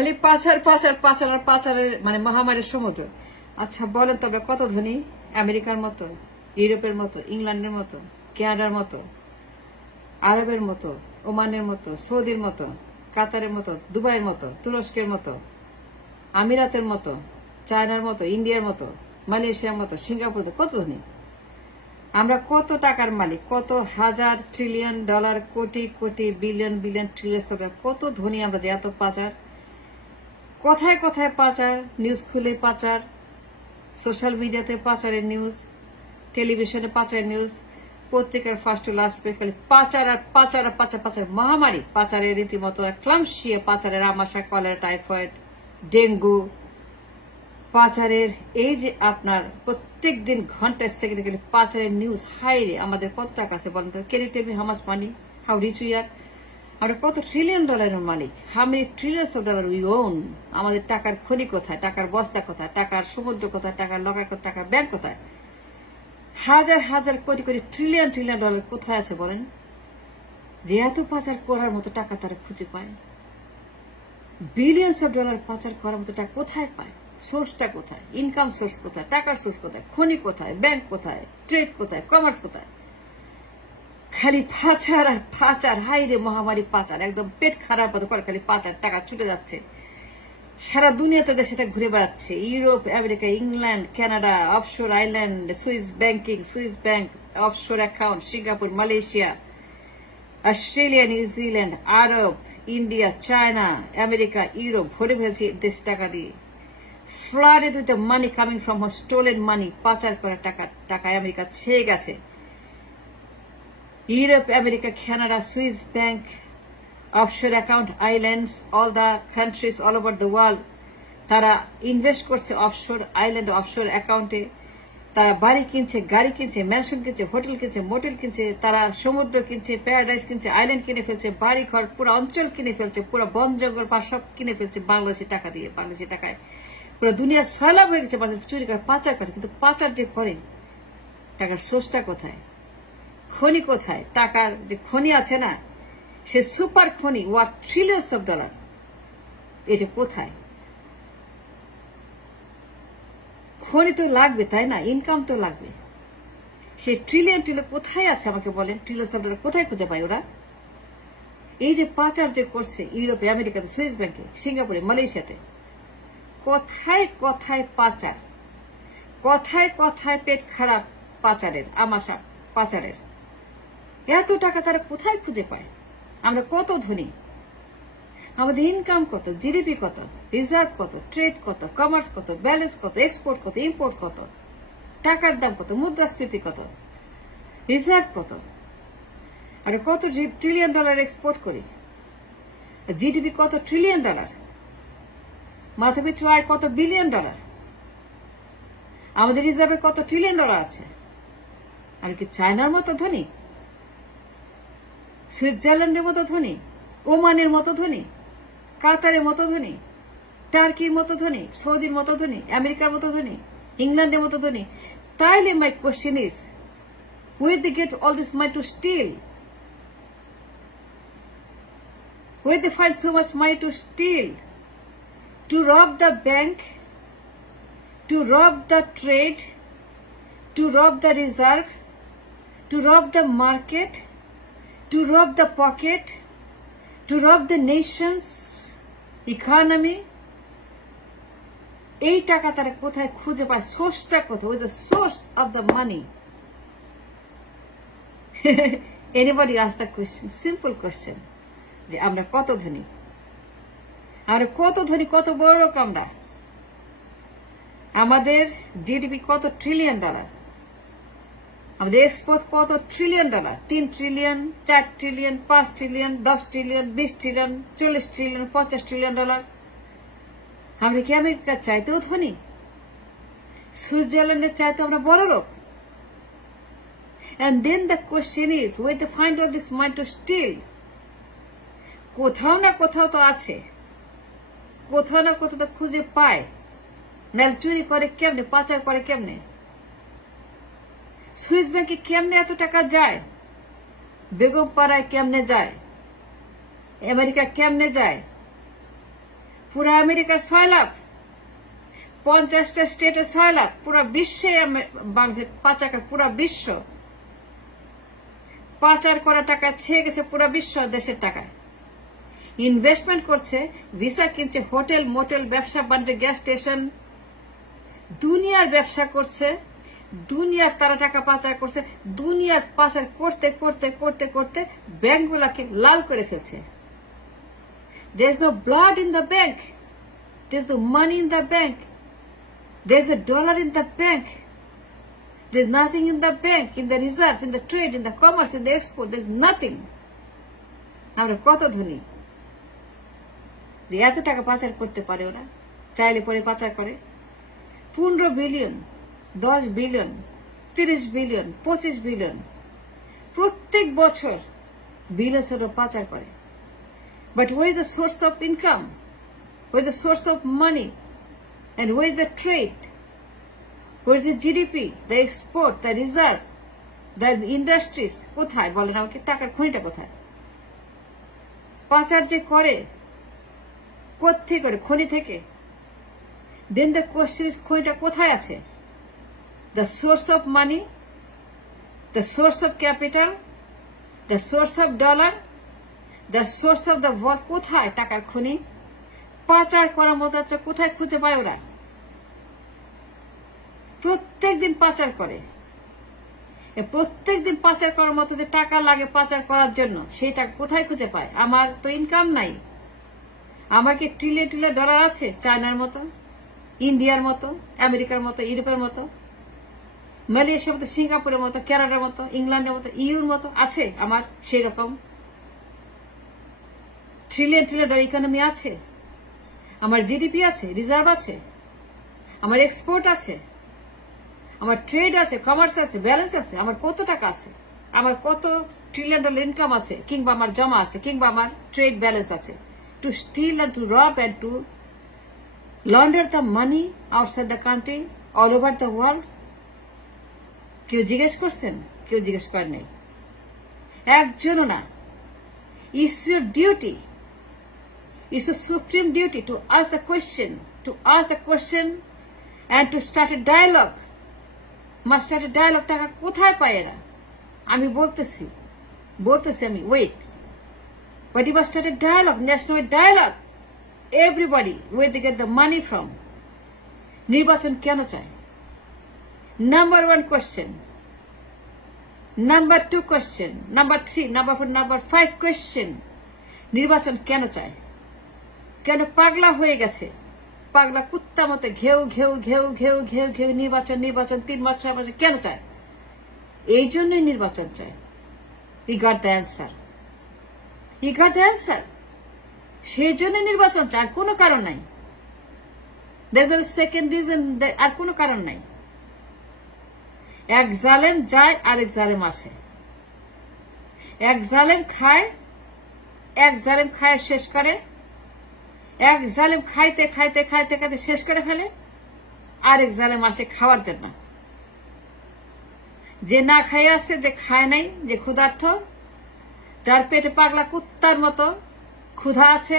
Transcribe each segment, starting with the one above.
খালি পাচার পাচার পাচার আর পাচারের মানে মহামারীর সমুদ্র। আচ্ছা বলেন তবে কত ধনী? আমেরিকার মতো, ইউরোপের মতো, ইংল্যান্ডের মতো, কানাডার মতো, আরবের মতো, ওমানের মতো, সৌদির মতো, কাতারের মতো, দুবাইয়ের মতো, তুরস্কের মতো, আমিরাতের মতো, চায়নার মতো, ইন্ডিয়ার মতো, মালয়েশিয়ার মতো, সিঙ্গাপুর, কত ধনী? আমরা কত টাকার মালিক, কত হাজার trillion dollar, crore crore billion billion trillion dollar, কত ধনী আমরা যে এত পাচার। কোথায় কোথায় পাচার, নিউজ খুলে পাচার, সোশ্যাল মিডিয়াতে পাচারের নিউজ, টেলিভিশনে পাচারের নিউজ, পত্রিকার ফার্স্ট টু লাস্ট পেজ খালি পাচার আর পাচার আর পাচার পাচার মহামারী। পাচারের রীতিমতো ক্লামশিয়ে পাচারের আমাশা, কলেরা, টাইফয়েড, ডেঙ্গু, পাচারের এই যে আপনার প্রত্যেক দিন ঘন্টায় সেকেন্ডে গেলে পাচারের নিউজ। হাইরে আমাদের কত টাকা আছে বলেন তো? Can you tell me how much money, how rich we are? আমরা কত ট্রিলিয়ন ডলারের মালিক, how many trillions of dollar we own? আমাদের টাকার খনি কোথায়, টাকার বস্তা কোথায়, টাকার সমুদ্র কোথায়, টাকার লকার কোথায়, টাকার ব্যাংক কোথায়? হাজার হাজার crore crore trillion trillion dollar কোথায় আছে বলেন? যে এত পাচার করার মতো টাকা তারা খুঁজে পায়, বিলিয়ন্স অফ ডলার পাচার করার মতো টাকা কোথায় পায়? সোর্সটা কোথায়? ইনকাম সোর্স কোথায়? টাকার সোর্স কোথায়? খনি কোথায়? ব্যাংক কোথায়? ট্রেড কোথায়? কমার্স কোথায়? খালি পাচার আর পাচার। হাই রে মহামারী পাচার, একদম পেট খারাপ মতো করে খালি পাচার, টাকা ছুটে যাচ্ছে সারা দুনিয়াতে, সেটা ঘুরে বেড়াচ্ছে। Europe, America, England, Canada, offshore island, Swiss banking, Swiss bank, offshore account, Singapore, Malaysia, Australia, New Zealand, আরব, ইন্ডিয়া, চায়না, আমেরিকা, ইউরোপ ভরে ফেলছে দেশ টাকা দিয়ে। Flooded with money coming from stolen money, পাচার করা টাকা, টাকায় আমেরিকা ছেয়ে গেছে। Europe, America, Canada, Swiss bank, offshore account, islands, all the countries all over the world, তারা ইনভেস্ট করছে অফশোর আইল্যান্ড, অফশোর অ্যাকাউন্টে। তারা বাড়ি কিনছে, গাড়ি কিনছে, ম্যানশন কিনছে, হোটেল কিনছে, মোটেল কিনছে, তারা সমুদ্র কিনছে, প্যারাডাইস কিনছে, আইল্যান্ড কিনে ফেলছে, বাড়ি ঘর পুরো অঞ্চল কিনে ফেলছে, পুরো বন জঙ্গল পাশ সব কিনে ফেলছে বাংলাদেশের টাকা দিয়ে। বাংলাদেশের টাকায় পুরো দুনিয়া সয়লাভ হয়ে গেছে চুরি করে, পাচার করে। কিন্তু পাচার যে করে, টাকার সোর্সটা কোথায়? খনি কোথায়? টাকার যে খনি আছে না, সে সুপার খনি ওয়ার্থ ট্রিলিয়ন্স অফ ডলার, এটা কোথায়? খনি তো লাগবে তাই না, ইনকাম তো লাগবে। সে ট্রিলিয়ন ট্রিলিয়ন কোথায় আছে আমাকে বলেন? ট্রিলিয়ন্স অফ ডলার কোথায় খুঁজে পায় ওরা? এই যে পাচার যে করছে ইউরোপে, আমেরিকাতে, সুইস ব্যাংকে, সিঙ্গাপুরে, মালয়েশিয়াতে, কোথায় কোথায় পাচার, কোথায় কোথায় পেট খারাপ পাচারের আমাশা, পাচারের। এত টাকা তারা কোথায় খুঁজে পায়? আমরা কত ধনী, আমাদের ইনকাম কত, জিডিপি কত, রিজার্ভ কত, ট্রেড কত, কমার্স কত, ব্যালেন্স কত, এক্সপোর্ট কত, ইম্পোর্ট কত, টাকার দাম কত, মুদ্রাস্ফীতি কত, রিজার্ভ কত, আর কত ট্রিলিয়ন ডলার এক্সপোর্ট করি, জিডিপি কত ট্রিলিয়ন ডলার, মাথা পিছু আয় কত বিলিয়ন ডলার, আমাদের রিজার্ভে কত ট্রিলিয়ন ডলার আছে। আর কি চায়নার মতো ধনী, সুইজারল্যান্ডের মতো ধনী, ওমানের মতো ধনী, কাতারের মতো ধনী, টার্কির মতো ধনী, সৌদির মতো ধনী, আমেরিকার মতো ধনী, ইংল্যান্ডের মতো ধনী? তাইলে my question is, where they get all this money to steal? Where they find so much money to steal? To rob the bank, to rob the trade, to rob the reserve, to rob the market, to rob the pocket, to rob the nation's economy. এই টাকা তারা কোথায় খুঁজে পায়? সোর্সটা কোথায়? With the source of the money. Anybody ask the question, simple question, যে আমরা কত ধনী, আমরা কত ধনী, কত বড় লোক আমরা। আমাদের জিডিপি কত ট্রিলিয়ন ডলার, আমাদের এক্সপোর্ট কত trillion dollar, 3 trillion, 4 trillion, 5 trillion, 10 trillion, 20 trillion, 40 trillion, 50 trillion dollar. আমরা কি আমেরিকার চাইতেও ধনী? সুইজারল্যান্ডের চাইতেও আমরা বড় লোক? And then the question is, where to find all this money to steal? কোথাও না কোথাও তো আছে, কোথাও না কোথাও তো খুঁজে পায়। নাহলে চুরি করে কেমনে, পাচার করে কেমনে? সুইস ব্যাংকে কেমনে এত টাকা যায়? বেগম পাড়ায় কেমনে যায়? আমেরিকা কেমনে যায়? পুরা আমেরিকার 6 লাখ, 50টা স্টেটে 6 লাখ, পুরা বিশ্বে বাংলাদেশের পাচার, পুরা বিশ্ব পাচার করা টাকা ছেয়ে গেছে, পুরা বিশ্ব দেশের টাকায় ইনভেস্টমেন্ট করছে, ভিসা কিনছে, হোটেল মোটেল, ব্যবসা বাণিজ্য, গ্যাস স্টেশন, দুনিয়ার ব্যবসা করছে, দুনিয়ার তারা টাকা পাচার করছে, দুনিয়ার পাচার করতে করতে করতে করতে ব্যাংকগুলাকে লাল করে ফেলছে। There is no blood in the bank. There is no money in the bank. There is a dollar in the bank. There is nothing in the bank, in the reserve, in the trade, in the commerce, in the export. There is nothing. আমরা কত ধনী যে এত টাকা পাচার করতে পারে, ওরা চাইলে পরে পাচার করে। 15 বিলিয়ন, 10 বিলিয়ন, 30 বিলিয়ন, 25 বিলিয়ন প্রত্যেক বছর বিলিয়ন পাচার করে। But where is the source of income? Where is the source of money? And where is the trade? Where is the GDP, the export, the reserve, the industries? কোথায় বলেন আমাকে, টাকার খনিটা কোথায়? পাচার যে করে কোত্থেকে করে? খনি থেকে। Then the question is, খনিটা কোথায় আছে? The source of money, the source of capital, the source of dollar, the source of the world, কোথায় টাকার খনি? পাচার করার মতো কোথায় খুঁজে পায় ওরা? প্রত্যেক দিন পাচার করে। প্রত্যেক দিন পাচার করার মতো যে টাকা লাগে পাচার করার জন্য, সেই টাকা কোথায় খুঁজে পায়? আমার তো ইনকাম নাই। আমার কি ট্রিলিয়ন ট্রিলিয়ন ডলার আছে চায়নার মতো, ইন্ডিয়ার মতো, আমেরিকার মতো, ইউরোপের মতো, মালয়েশিয়ার মতো, সিঙ্গাপুরের মতো, কানাডার মতো, ইংল্যান্ডের মতো, ইউর মতো আছে আমার সেই রকম ট্রিলিয়ন ট্রিলিয়ন ডলার ইকোনমি আছে? আমার জিডিপি আছে, রিজার্ভ আছে, আমার এক্সপোর্ট আছে, আমার ট্রেড আছে, কমার্স আছে, ব্যালেন্স আছে, আমার কত টাকা আছে, আমার কত ট্রিলিয়ন ডলার ইনকাম আছে, কিংবা আমার জমা আছে, কিংবা আমার ট্রেড ব্যালেন্স আছে, to steal and to rob and to launder the money outside the country, all over the world? কেউ জিজ্ঞেস করছেন? কেউ জিজ্ঞেস করেন নাই, একজনও না। It's your duty, it's a supreme duty to ask the question and to start a dialogue. Must start a dialogue. টাকা কোথায় পায় এরা? আমি বলতেছি আমি, wait, but you must start a dialogue, national dialogue. Everybody, where they get the money from? নির্বাচন কেন চায়? Number 1 question. Number 2 question. Number 3, number 4, number 5 question. নির্বাচন কেন চায়? কেন পাগলা হয়ে গেছে? পাগলা কুত্তা মতো ঘেউ ঘেউ ঘেউ ঘেউ ঘেউ ঘেউ নির্বাচন 3 মাস 6 মাস কেন চায়? এই জন্যই নির্বাচন চায়। You got the answer. সেই জন্য নির্বাচন চায়, আর কোনো কারণ নাই। সেকেন্ড রিজন, আর কোনো কারণ নাই। এক জালেম যায়, আরেক জালেম আসে। এক জালেম খায়, এক জালেম খায় শেষ করে, এক জালেম খাইতে খাইতে খাইতে খাইতে শেষ করে ফেলে, আরেক জালেম আসে খাওয়ার জন্য। যে না খাইয়ে আছে, যে খায় নাই, যে ক্ষুধার্থ, যার পেটে পাগলা কুত্তার মতো ক্ষুধা আছে,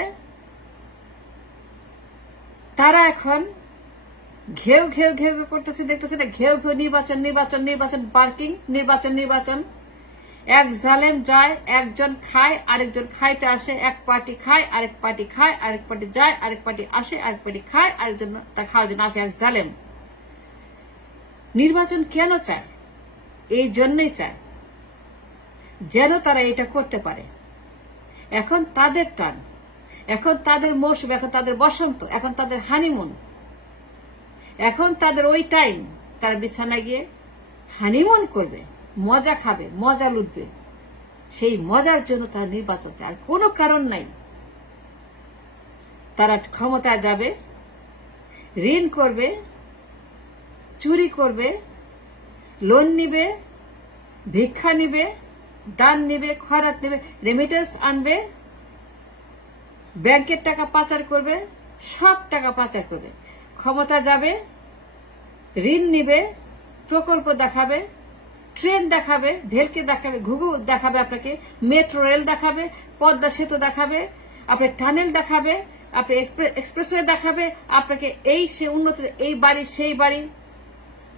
তারা এখন ঘেউ ঘেউ ঘেউ করতেছে, দেখতেছে না? ঘেউ ঘেউ নির্বাচন নির্বাচন নির্বাচন, পার্কিং নির্বাচন নির্বাচন। এক জালেম যায়, একজন খায়, আরেকজন খাইতে আসে, এক পার্টি খায়, আরেক পার্টি খায়, আরেক পার্টি যায়, আরেক পার্টি আসে, আরেক পার্টি খায়, আরেকজন তা খাওয়ার জন্য আসে, এক জালেম। নির্বাচন কেন চায়? এই জন্যই চায় যেন তারা এটা করতে পারে। এখন তাদের টান, এখন তাদের মৌসুম, এখন তাদের বসন্ত, এখন তাদের হানিমুন, এখন তাদের ওই টাইম। তারা বিছানায় গিয়ে হানিমুন করবে, মজা খাবে, মজা লুটবে। সেই মজার জন্য তারা নির্বাচন চায়, আর কোনো কারণ নাই। তারা ক্ষমতায় যাবে, ঋণ করবে, চুরি করবে, লোন নিবে, ভিক্ষা নিবে, দান নিবে, খয়রাত নিবে, রেমিটেন্স আনবে, ব্যাংকের টাকা পাচার করবে, সব টাকা পাচার করবে। ক্ষমতা যাবে, ঋণ নিবে, প্রকল্প দেখাবে, ট্রেন দেখাবে, ভেলকে দেখাবে, ঘুঘু দেখাবে, আপনাকে মেট্রো রেল দেখাবে, পদ্মা সেতু দেখাবে, আপনার টানেল দেখাবে, আপনি এক্সপ্রেসওয়ে দেখাবে, আপনাকে এই সে উন্নত এই বাড়ি সেই বাড়ি,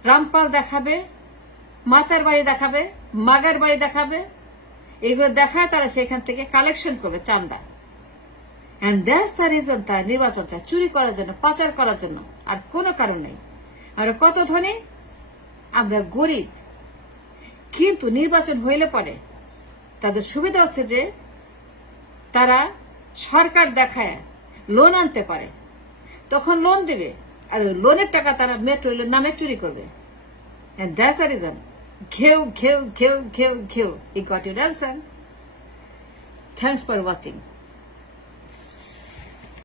রামপাল দেখাবে, মাতার বাড়ি দেখাবে, মাগার বাড়ি দেখাবে। এইগুলো দেখায় তারা সেখান থেকে কালেকশন করবে চান্দা। এন্ড দ্যাটস দ্য রিজন তার নির্বাচন চায়, চুরি করার জন্য, পাচার করার জন্য, আর কোনো কারণ নেই। আমরা কত ধনী, আমরা গরিব, কিন্তু নির্বাচন হইলে পরে তাদের সুবিধা হচ্ছে যে তারা সরকার দেখায় লোন আনতে পারে, তখন লোন দিবে, আর ওই লোনের টাকা তারা মেট্রো রেলের নামে চুরি করবে। And that's the reason. ঘেউ ঘেউ ঘেউ ঘেউ ঘেউ। I got your answer. Thanks for watching.